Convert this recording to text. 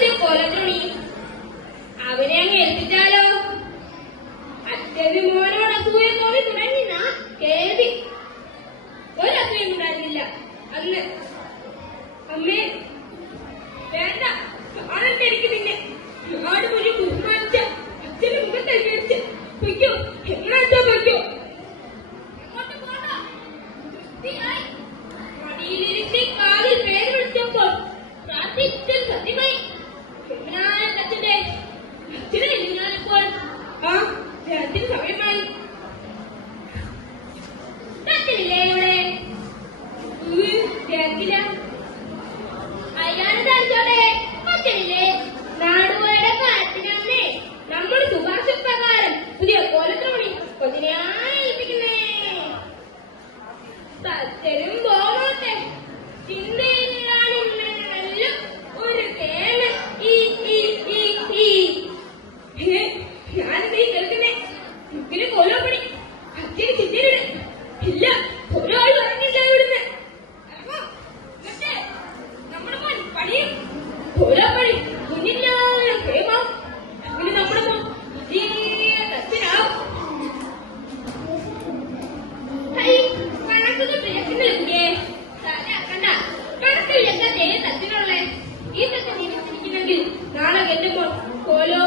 പുതിയ കൊലത്തുണി അവനെ അങ്ങ് ഏൽപ്പിച്ചാലോ? അച്ഛന് മോനോട് അസൂയ തോന്നി തുടങ്ങി നാ കേൾവി. ഒരസൂയം ഉണ്ടായിരുന്നില്ല അന്ന്. അമ്മേ വേണ്ട, അതെന്താ എനിക്ക് നിന്നെ ആട് മുഴുവൻ കുറുമാച്ച അച്ഛന്റെ മുഖത്തല്ലി വെച്ച് പൊയ്ക്കോ, എങ്ങനെയാ പൊയ്ക്കോ. അങ്ങോട്ട് പോണ്ട. വൃത്തിയായി മടിയിലിരുത്തി കാലിൽ പേര് വിളിച്ചപ്പോൾ പ്രാർത്ഥിച്ചത് സത്യമായി. അച്ഛന്റെ അച്ഛനെ ഞാനിപ്പോൾ ആ ധ്യാനത്തിന് സമയമായി. അച്ഛനില്ലേ ഇവിടെ? ധ്യാനത്തില്ല. അയ്യാനെ തരച്ചോടെ അച്ഛനില്ലേ? നാടുകളുടെ കാര്യത്തിനാണേ നമ്മൾ ശുപാർശ പ്രകാരം പുതിയ കോലത്തുണി കൊതിനെയാണ് ഏൽപ്പിക്കുന്നേ. സത്യനും പോകട്ടെ, ചിന്തയിലാണ് ഇന്നെല്ലാം ഒരു കേള്. ഞാനെന്തീ കേൾക്കുന്നേ? ഇതിന് കൊലപ്പണി അച്ഛന് ചിന്തയിലിട്. ഇല്ല, ഒരാൾ പറഞ്ഞില്ല ഇവിടുന്ന്. നമ്മുടെ മോൻ പണിയും കൊലപ്പണി കുഞ്ഞില്ലാതെ പ്രേമം. അങ്ങനെ നമ്മുടെ മോൻ തച്ചനാവും. കണക്കുകൾ പിഴക്കുന്നില്ല കുഞ്ഞേ. കണ്ട, കണക്കില്ല തച്ചനുള്ളേ. ഈ തച്ചൻ ജീവിച്ചിരിക്കുന്നെങ്കിൽ നാളെ എന്റെ മോൻ കൊലോ